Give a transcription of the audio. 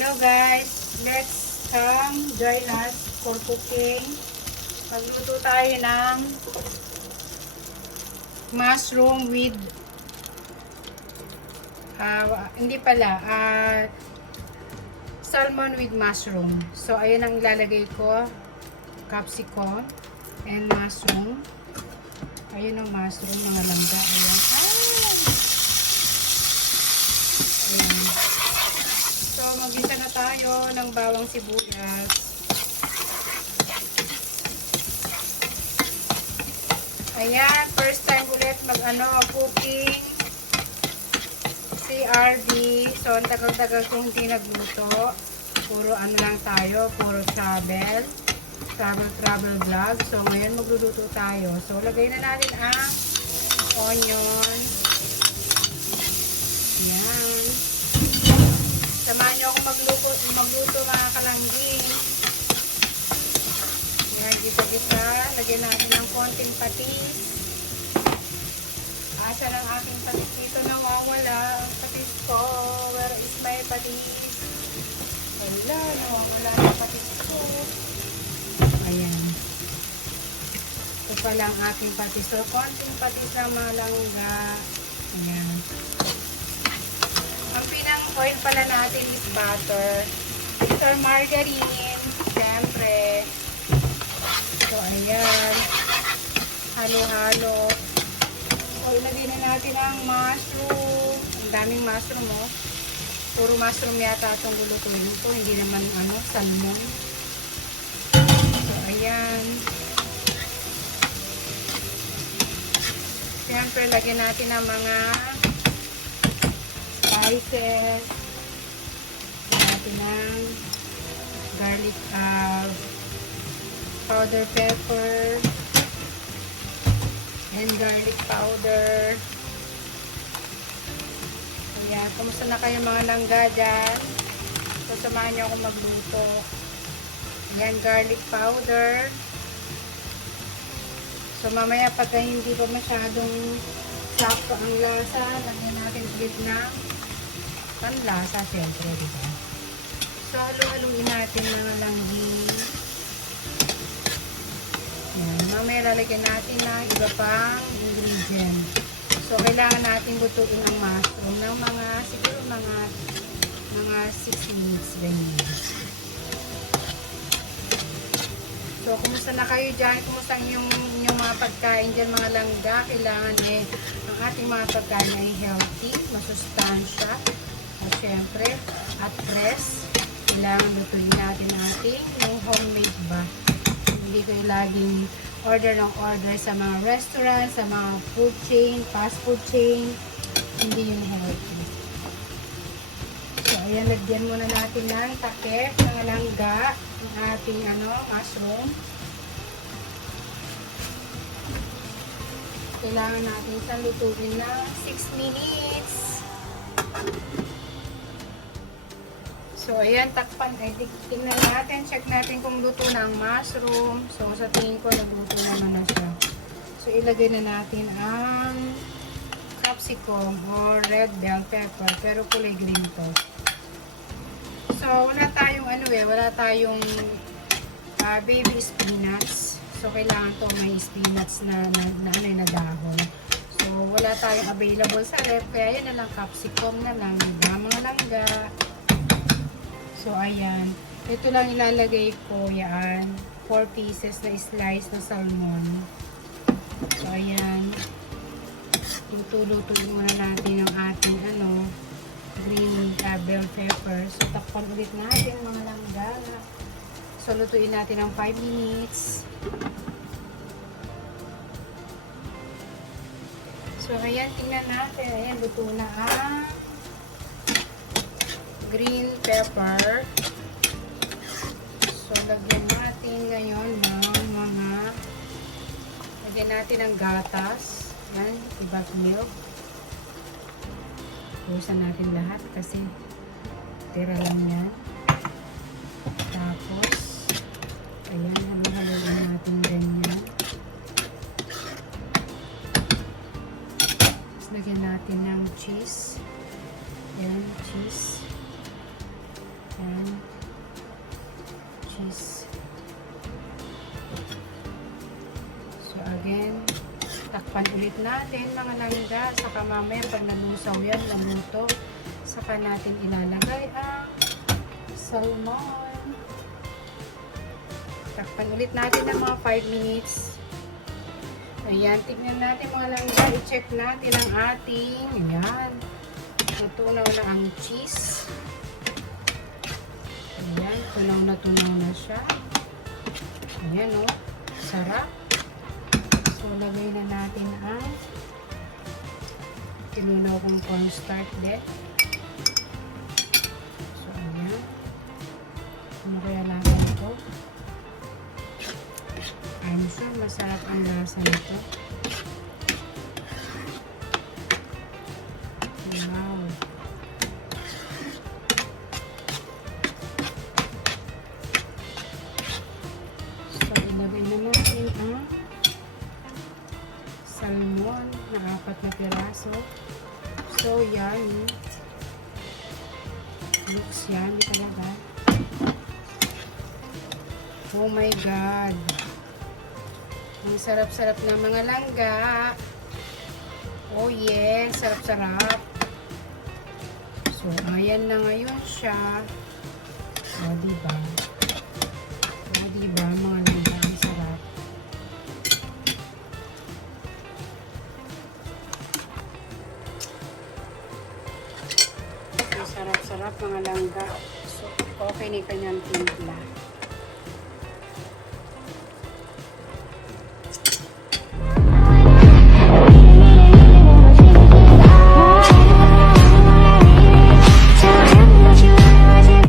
now guys, let's join us for cooking. Magluto tayo ng mushroom with salmon with mushroom. So ayun ang ilalagay ko, capsicum and mushroom. Ayun ang mushroom, mga langga. Ayan. Ayan. So mag-isa na tayo ng bawang sibuyas. Ayan, first time ulit cooking CRD. So ang tagal-tagal kong hindi nagluto. Puro lang tayo, puro travel vlog. So ngayon magluluto tayo. So lagay na natin ang onion. Ayan. Samahan nyo ako magluto mga kalangging. Ayan, gisa-gisa. Lagyan natin ng konting patis. Asa ng aking patis dito nawawala. Ang patis ko. Where is my patis? Wala, nawawala yung patis ko. Ayan. Ito pala ang aking patis. So, konting patis ng mga langga. Ayan. Ang pinang-oil pala natin is butter. Or margarine. Siyempre. So, ayan. Halo-halo. So, ilagay na natin ang mushroom. Ang daming mushroom, oh. Puro mushroom yata itong lulutuin ito. Hindi naman, salmon. So, ayan. Siyempre, lagyan natin ang mga spices. Lagyan natin ang garlic, powder pepper and garlic powder. Ayan, kumusta na kayo mga langga dyan? So, samahan nyo ako magluto. Ayan, garlic powder. So, mamaya pagka hindi pa masyadong sakto ang lasa, lagyan natin ulit ng panlasa, syempre, diba? So, halu-haluin natin mga langging. Ayan, mamaya lalagyan natin ng iba pang ingredient. So, kailangan natin lutuin ang mushroom ng siguro mga 6 minutes ganyan. So, kumusta na kayo dyan? Kumusta yung mga pagkain dyan, mga langga? Kailangan ang ating mga pagkain ay healthy, masustansya, at syempre, at fresh. Kailangan lutuin natin yung homemade ba? Hindi kayo laging order sa mga restaurant, sa mga food chain, fast food chain. Hindi yun healthy. So, ayan, lagyan muna natin ng takip, ng langga, ng ating mushroom. Kailangan natin siyang lutuin na 6 minutes. So, ayan, takpan. Tingnan natin, check natin kung luto na ang mushroom. So, sa tingin ko, nagluto naman na siya. So, ilagay na natin ang capsicum or red bell pepper, pero kulay green to. So, wala tayong baby spinach. So, kailangan to may spinach na dahon. So, wala tayong available sa ref, kaya yun na lang, capsicum na lang, mga langga. So, ayan. Ito lang ilalagay ko, yan. 4 pieces na slice na salmon. So, ayan. Luto-lutuin muna natin ang ating, green bell pepper. So, takpan ulit natin mga langga. So, lutuin natin ng 5 minutes. So, ayan. Tingnan natin. Ayan, luto na ang green pepper. So, lagyan natin ngayon lagyan natin ng gatas. Yan, ibag milk. Ubusan natin lahat kasi tira lang yan. Tapos, ayan, haluin natin ganyan. Tapos, lagyan natin ng cheese. Yan, cheese. Yan. Takpan ulit natin mga langga. Saka mamaya pag nalusaw yan, naluto, saka natin ilalagay ang salmon. Takpan ulit natin ng mga 5 minutes. Ayan, tignan natin mga langga. I-check natin ang ating, ayan, natunaw na ang cheese. Ayan, tunaw na siya. Ayan o, sarap. So, lagay na natin ang tinunaw kong cornstarch din. So, ayan. Ano kaya lasa ito? I'm sure masarap ang lasa nito. Wow. So, ilagay na natin ang salmon na 4 na piraso. So, yan. Looks yummy talaga. Oh my God. Ang sarap-sarap ng mga langga. Oh yes, sarap-sarap. So, ayan na ngayon siya. O, diba? O, diba, mga langga, ang sarap. Ang sarap-sarap mga langga. So, okay na yung kanyang timpla.